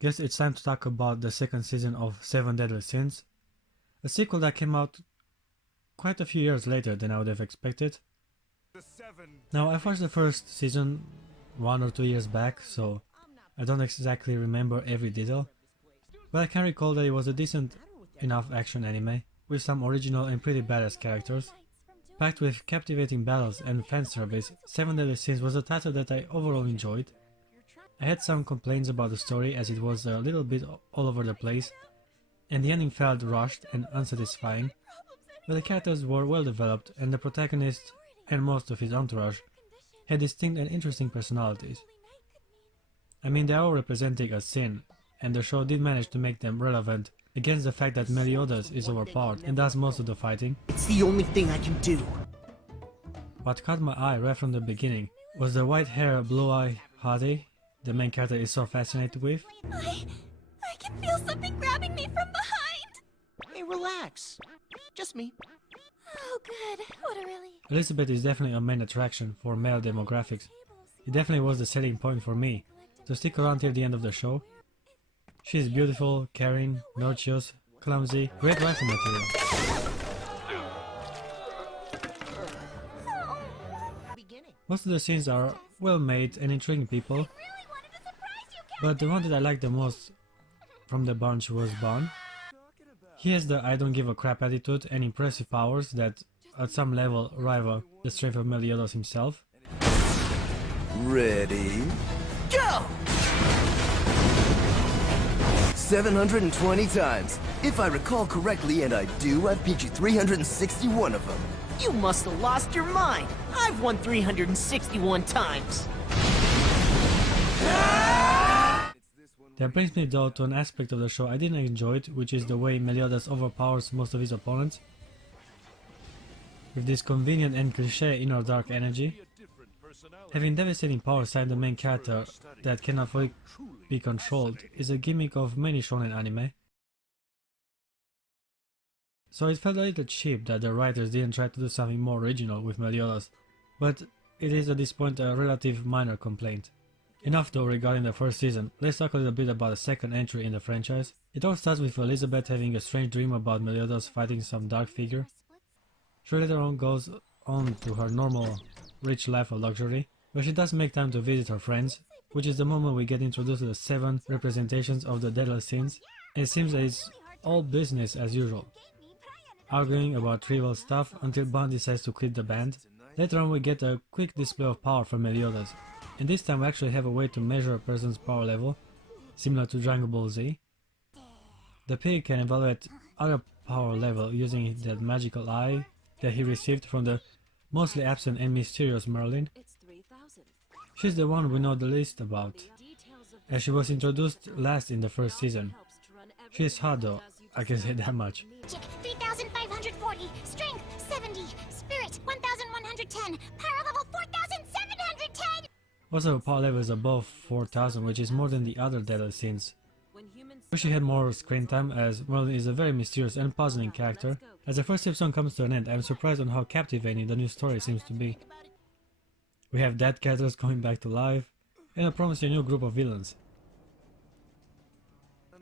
Guess it's time to talk about the second season of Seven Deadly Sins, a sequel that came out quite a few years later than I would have expected. Now, I've watched the first season 1 or 2 years back, so I don't exactly remember every detail, but I can recall that it was a decent enough action anime, with some original and pretty badass characters. Packed with captivating battles and fanservice, Seven Deadly Sins was a title that I overall enjoyed. I had some complaints about the story as it was a little bit all over the place, and the ending felt rushed and unsatisfying, but the characters were well developed and the protagonist and most of his entourage had distinct and interesting personalities. I mean, they are all representing a sin, and the show did manage to make them relevant against the fact that Meliodas is overpowered and does most of the fighting. It's the only thing I can do. What caught my eye right from the beginning was the white hair, blue-eye Hade the main character is so fascinated with. I can feel something grabbing me from behind! Hey, relax. Just me. Oh good, what a relief. Elizabeth is definitely a main attraction for male demographics. It definitely was the selling point for me, to stick around till the end of the show. She is beautiful, caring, nurtuous, clumsy, great rifle material. Most of the scenes are well made and intriguing people, but the one that I liked the most from the bunch was Ban. He has the I don't give a crap attitude and impressive powers that at some level rival the strength of Meliodas himself. Ready? Go! 720 times. If I recall correctly, and I do, I've beat you 361 of them. You must have lost your mind. I've won 361 times. That brings me though to an aspect of the show I didn't enjoy it, which is the way Meliodas overpowers most of his opponents. With this convenient and cliché inner dark energy, having devastating power side the main character that cannot fully be controlled is a gimmick of many shonen anime. So it felt a little cheap that the writers didn't try to do something more original with Meliodas, but it is at this point a relative minor complaint. Enough though regarding the first season, let's talk a little bit about the second entry in the franchise. It all starts with Elizabeth having a strange dream about Meliodas fighting some dark figure. She later on goes on to her normal rich life of luxury, where she does make time to visit her friends, which is the moment we get introduced to the 7 representations of the Deadly Sins, and it seems that it's all business as usual, arguing about trivial stuff until Ban decides to quit the band. Later on we get a quick display of power from Meliodas, and this time we actually have a way to measure a person's power level, similar to Dragon Ball Z. The pig can evaluate other power level using that magical eye that he received from the mostly absent and mysterious Merlin. She's the one we know the least about, as she was introduced last in the first season. She is hot though, I can say that much. 3,540, strength 70, spirit 1,110, power level 4,710! Also her power level is above 4,000, which is more than the other Deadly Sins. Wish she had more screen time, as Merlin is a very mysterious and puzzling character. As the first episode comes to an end, I am surprised on how captivating the new story seems to be. We have dead characters coming back to life, and a promising new group of villains.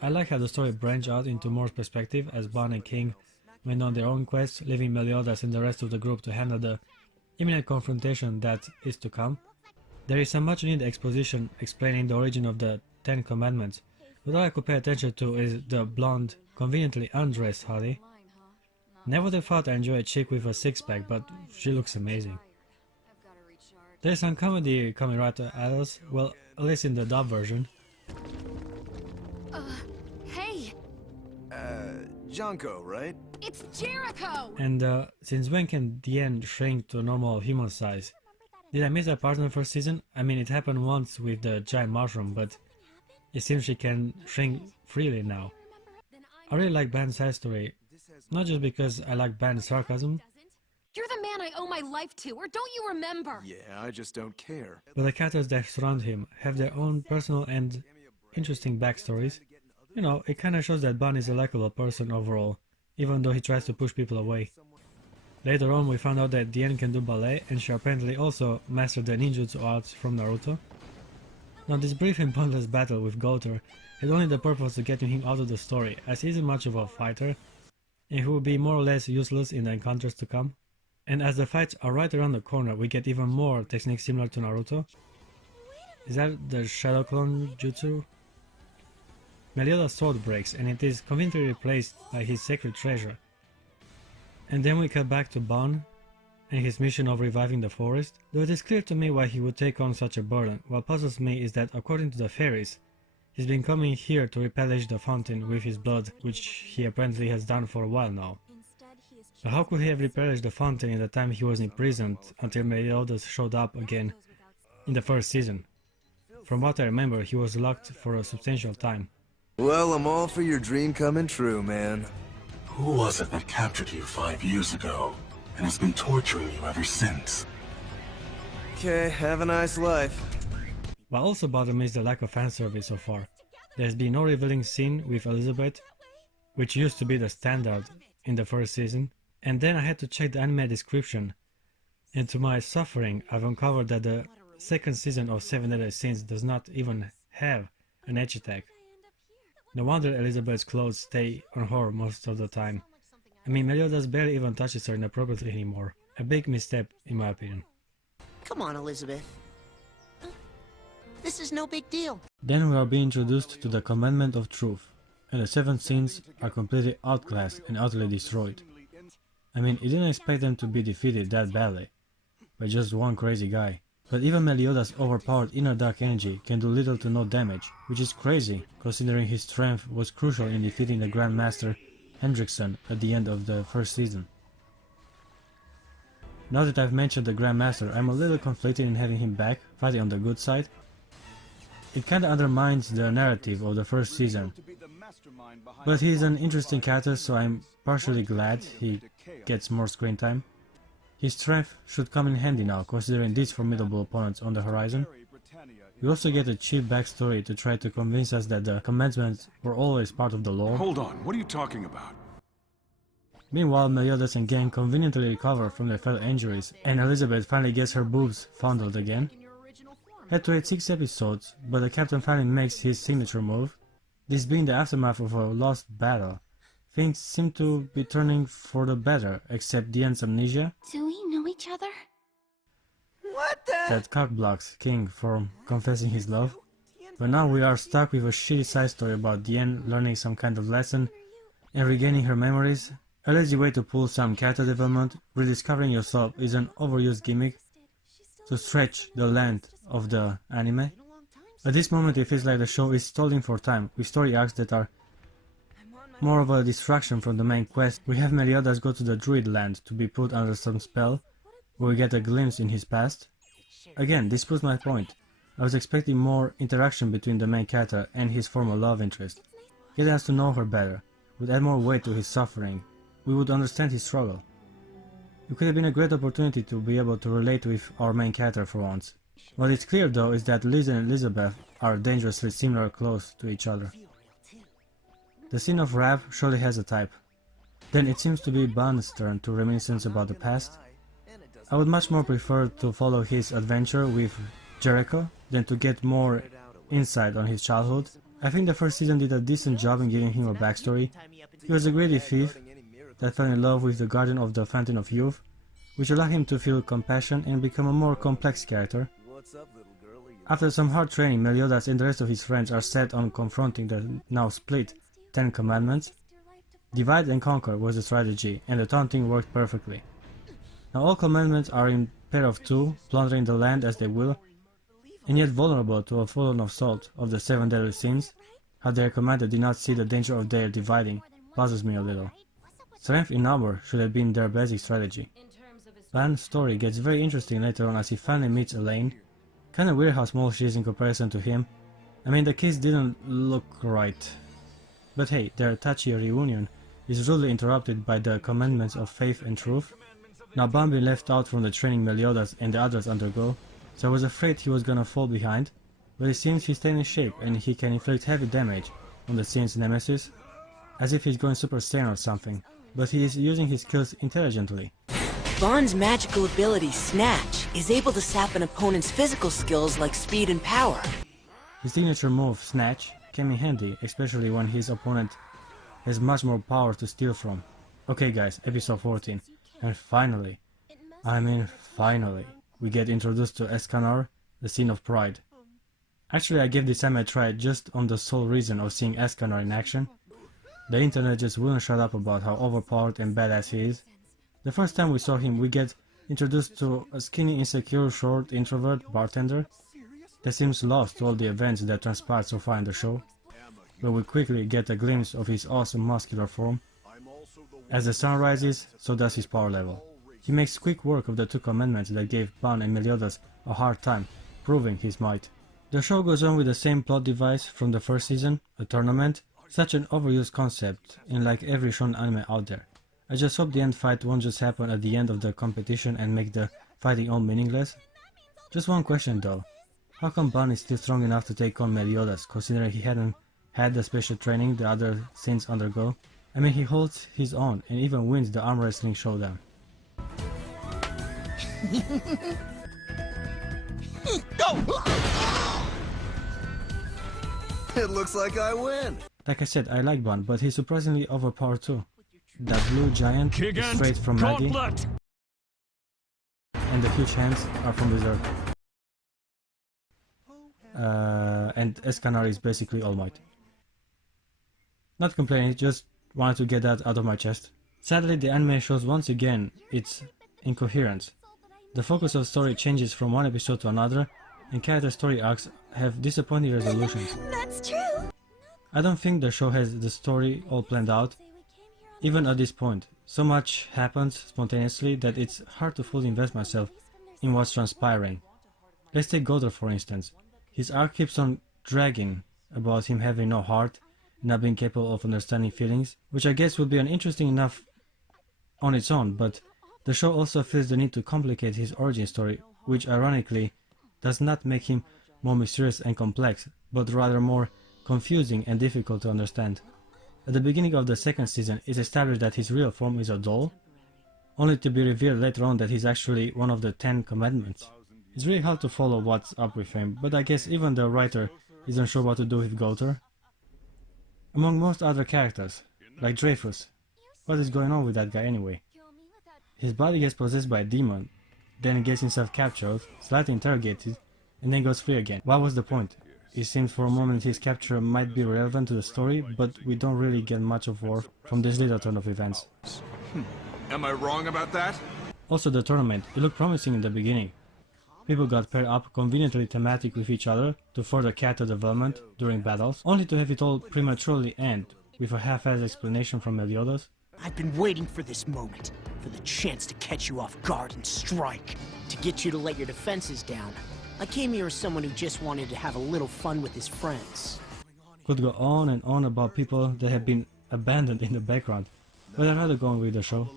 I like how the story branched out into more perspective as Ban and King went on their own quests, leaving Meliodas and the rest of the group to handle the imminent confrontation that is to come. There is some much needed exposition explaining the origin of the 10 Commandments, but all I could pay attention to is the blonde, conveniently undressed Hade. Never would have thought I enjoy a chick with a six-pack, but she looks amazing. There's some comedy coming right at us, well, at least in the dub version. Hey! Janko, right? It's Jericho! And since when can Diane shrink to a normal human size? Did I miss that part in the first season? I mean, it happened once with the giant mushroom, but it seems she can shrink freely now. I really like Ban's side story, not just because I like Ban's sarcasm, You're the man I owe my life to, or don't you remember? Yeah, I just don't care. but the characters that surround him have their own personal and interesting backstories. You know, it kinda shows that Ban is a likable person overall, even though he tries to push people away. Later on we found out that Diane can do ballet, and she apparently also mastered the ninjutsu arts from Naruto. Now this brief and pointless battle with Gowther had only the purpose of getting him out of the story, as he isn't much of a fighter, and he will be more or less useless in the encounters to come. And as the fights are right around the corner, we get even more techniques similar to Naruto. Is that the Shadow Clone Jutsu? Meliodas' sword breaks, and it is conveniently replaced by his sacred treasure. And then we cut back to Ban and his mission of reviving the forest. Though it is clear to me why he would take on such a burden, what puzzles me is that according to the fairies, he's been coming here to replennish the fountain with his blood, which he apparently has done for a while now. But how could he have replenished the fountain in the time he was imprisoned until Meliodas showed up again in the first season? From what I remember, he was locked for a substantial time. Well, I'm all for your dream coming true, man. Who was it that captured you 5 years ago and has been torturing you ever since? Okay, have a nice life. What also bothered me is the lack of fanservice so far. There's been no revealing scene with Elizabeth, which used to be the standard in the first season, and then I had to check the anime description, and to my suffering I've uncovered that the second season of Seven Deadly Sins does not even have an edge attack. No wonder Elizabeth's clothes stay on her most of the time. I mean, Meliodas barely even touches her inappropriately anymore. A big misstep in my opinion. Come on, Elizabeth. This is no big deal. Then we are being introduced to the Commandment of Truth, and the 7 sins are completely outclassed and utterly destroyed. I mean, you didn't expect them to be defeated that badly, by just one crazy guy. But even Meliodas' overpowered inner dark energy can do little to no damage, which is crazy, considering his strength was crucial in defeating the Grand Master Hendrickson at the end of the first season. Now that I've mentioned the Grand Master, I'm a little conflicted in having him back, fighting on the good side. It kinda undermines the narrative of the first season, but he's an interesting character, so I'm partially glad he gets more screen time. His strength should come in handy now, considering these formidable opponents on the horizon. We also get a cheap backstory to try to convince us that the commandments were always part of the lore. Hold on, what are you talking about? Meanwhile, Meliodas and gang conveniently recover from their fatal injuries, and Elizabeth finally gets her boobs fondled again. Had to wait 6 episodes, but the captain finally makes his signature move. This being the aftermath of a lost battle, things seem to be turning for the better, except Diane's amnesia. Do we know each other? What the? That cockblocks King from confessing his love. But now we are stuck with a shitty side story about Diane learning some kind of lesson and regaining her memories. A lazy way to pull some character development. Rediscovering yourself is an overused gimmick to stretch the length of the anime. At this moment it feels like the show is stalling for time, with story arcs that are more of a distraction from the main quest. We have Meliodas go to the Druid land to be put under some spell, where we get a glimpse in his past. Again, this proves my point. I was expecting more interaction between the main character and his former love interest. Getting us to know her better would add more weight to his suffering. We would understand his struggle. It could have been a great opportunity to be able to relate with our main character for once. What is clear though is that Liz and Elizabeth are dangerously similar close to each other. The scene of Rav surely has a type. Then it seems to be Ban's turn to reminiscence about the past. I would much more prefer to follow his adventure with Jericho than to get more insight on his childhood. I think the first season did a decent job in giving him a backstory. He was a greedy thief that fell in love with the Guardian of the Fountain of Youth, which allowed him to feel compassion and become a more complex character. After some hard training, Meliodas and the rest of his friends are set on confronting the now split 10 Commandments. Divide and conquer was the strategy, and the taunting worked perfectly. Now all commandments are in pair of 2, plundering the land as they will, and yet vulnerable to a full-on assault of the 7 deadly sins. How their commander did not see the danger of their dividing puzzles me a little. Strength in number should have been their basic strategy. Ban's story gets very interesting later on as he finally meets Elaine. Kinda weird how small she is in comparison to him. I mean, the kiss didn't look right. But hey, their touchy reunion is rudely interrupted by the commandments of faith and truth. Now Ban being left out from the training Meliodas and the others undergo, so I was afraid he was gonna fall behind, but it seems he's staying in shape and he can inflict heavy damage on the Sin's nemesis, as if he's going Super Saiyan or something, but he is using his skills intelligently. Ban's magical ability, Snatch, is able to sap an opponent's physical skills like speed and power. His signature move, Snatch, came in handy, especially when his opponent has much more power to steal from. Okay guys, episode 14. And finally, finally, we get introduced to Escanor, the Scene of Pride. Actually, I gave this anime a try just on the sole reason of seeing Escanor in action. The internet just wouldn't shut up about how overpowered and badass he is. The first time we saw him, we get introduced to a skinny, insecure, short, introvert bartender that seems lost to all the events that transpired so far in the show, but we quickly get a glimpse of his awesome muscular form. As the sun rises, so does his power level. He makes quick work of the two commandments that gave Ban and Meliodas a hard time, proving his might. The show goes on with the same plot device from the first season, a tournament, such an overused concept in like every shonen anime out there. I just hope the end fight won't just happen at the end of the competition and make the fighting all meaningless. Just one question though, how come Ban is still strong enough to take on Meliodas, considering he hadn't had the special training the other Saints undergo? I mean, he holds his own and even wins the arm wrestling showdown. It looks like I win. Like I said, I like Ban, but he's surprisingly overpowered too. That blue giant is straight from Maggie, and the huge hands are from Berserk. And Escanor is basically All Might. Not complaining, just wanted to get that out of my chest. Sadly, the anime shows once again its incoherence. The focus of story changes from one episode to another, and character story arcs have disappointing resolutions. That's true. I don't think the show has the story all planned out. Even at this point, so much happens spontaneously that it's hard to fully invest myself in what's transpiring. Let's take Goldar for instance. His arc keeps on dragging about him having no heart, not being capable of understanding feelings, which I guess would be an interesting enough on its own, but the show also feels the need to complicate his origin story, which ironically does not make him more mysterious and complex, but rather more confusing and difficult to understand. At the beginning of the second season, it's established that his real form is a doll, only to be revealed later on that he's actually one of the 10 commandments. It's really hard to follow what's up with him, but I guess even the writer isn't sure what to do with Goldar. Among most other characters, like Dreyfus, what is going on with that guy anyway? His body gets possessed by a demon, then gets himself captured, slightly interrogated, and then goes free again. What was the point? It seems for a moment his capture might be relevant to the story, but we don't really get much of Worf from this little turn of events. Am I wrong about that? Also the tournament, it looked promising in the beginning. People got paired up conveniently thematic with each other to further character development during battles, only to have it all prematurely end with a half-assed explanation from Meliodas. I've been waiting for this moment, for the chance to catch you off guard and strike, to get you to let your defenses down. I came here as someone who just wanted to have a little fun with his friends. Could go on and on about people that have been abandoned in the background, but I'd rather go on with the show.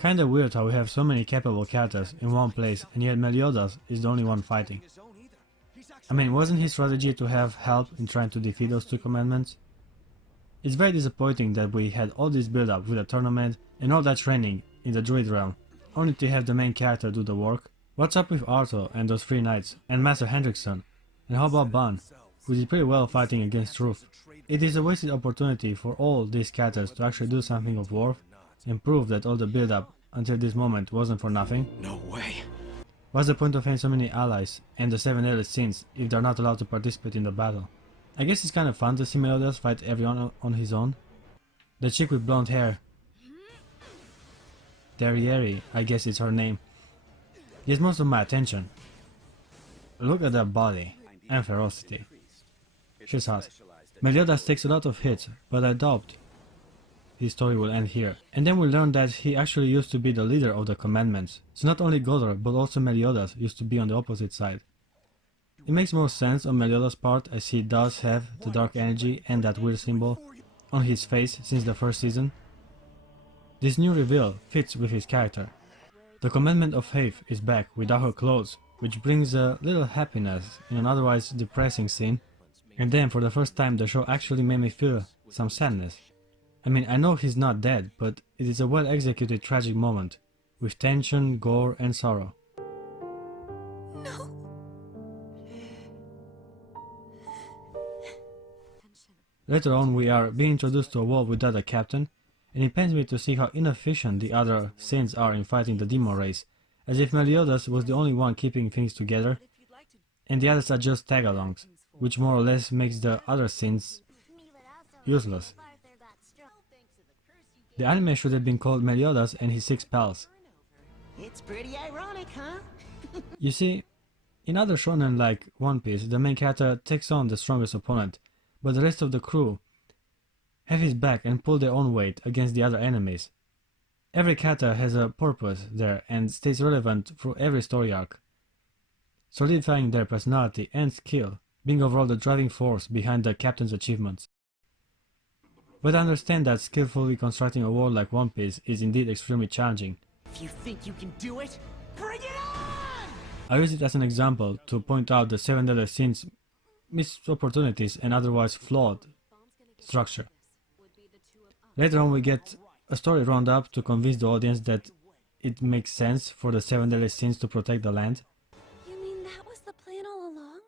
Kinda weird how we have so many capable characters in one place and yet Meliodas is the only one fighting. I mean, wasn't his strategy to have help in trying to defeat those two commandments? It's very disappointing that we had all this build up with a tournament and all that training in the druid realm, only to have the main character do the work. What's up with Arthur and those 3 knights and Master Hendrickson? And how about Ban, who did pretty well fighting against Truth? It is a wasted opportunity for all these characters to actually do something of worth and prove that all the build up until this moment wasn't for nothing. No way. What's the point of having so many allies and the 7 elite Saints if they're not allowed to participate in the battle? I guess it's kind of fun to see Meliodas fight everyone on his own. The chick with blonde hair, Derriere, I guess it's her name, gets most of my attention. Look at that body and ferocity. She's hot. Meliodas takes a lot of hits, but I doubt his story will end here. And then we learn that he actually used to be the leader of the commandments. So not only Goldar, but also Meliodas used to be on the opposite side. It makes more sense on Meliodas' part, as he does have the dark energy and that weird symbol on his face since the first season. This new reveal fits with his character. The commandment of Faith is back without her clothes, which brings a little happiness in an otherwise depressing scene. And then for the first time the show actually made me feel some sadness. I mean, I know he's not dead, but it is a well executed tragic moment, with tension, gore and sorrow. No. Later on we are being introduced to a world without a captain, and it pains me to see how inefficient the other Sins are in fighting the demon race, as if Meliodas was the only one keeping things together, and the others are just tag-alongs, which more or less makes the other Sins useless. The anime should have been called Meliodas and his 6 pals. It's pretty ironic, huh? You see, in other shonen like One Piece, the main character takes on the strongest opponent, but the rest of the crew have his back and pull their own weight against the other enemies. Every character has a purpose there and stays relevant through every story arc, solidifying their personality and skill, being overall the driving force behind the captain's achievements. But I understand that skillfully constructing a world like One Piece is indeed extremely challenging. If you think you can do it, bring it on! I use it as an example to point out the 7 Deadly Sins' missed opportunities and otherwise flawed structure. Later on we get a story round up to convince the audience that it makes sense for the 7 Deadly Sins to protect the land. You mean that was the plan all along?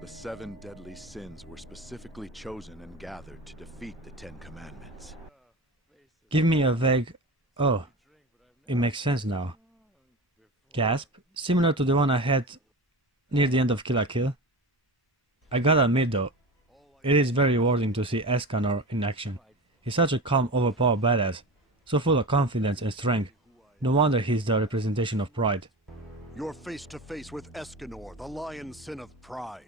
The 7 deadly sins were specifically chosen and gathered to defeat the 10 Commandments. Give me a vague, oh, it makes sense now, gasp, similar to the one I had near the end of Kill la Kill. I gotta admit though, it is very rewarding to see Escanor in action. He's such a calm, overpowered badass, so full of confidence and strength. No wonder he's the representation of pride. You're face to face with Escanor, the lion sin of pride.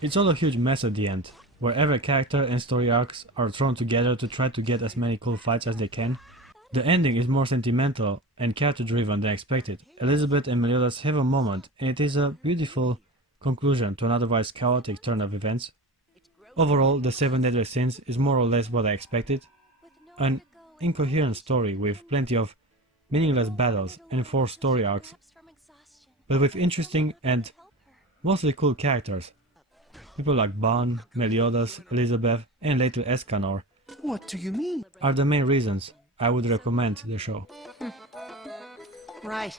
It's all a huge mess at the end, where every character and story arcs are thrown together to try to get as many cool fights as they can. The ending is more sentimental and character driven than expected. Elizabeth and Meliodas have a moment, and it is a beautiful conclusion to an otherwise chaotic turn of events. Overall, the 7 Deadly Sins is more or less what I expected. An incoherent story with plenty of meaningless battles and forced story arcs, but with interesting and mostly cool characters. People like Ban, Meliodas, Elizabeth, and later Escanor What do you mean? are the main reasons I would recommend the show. Right.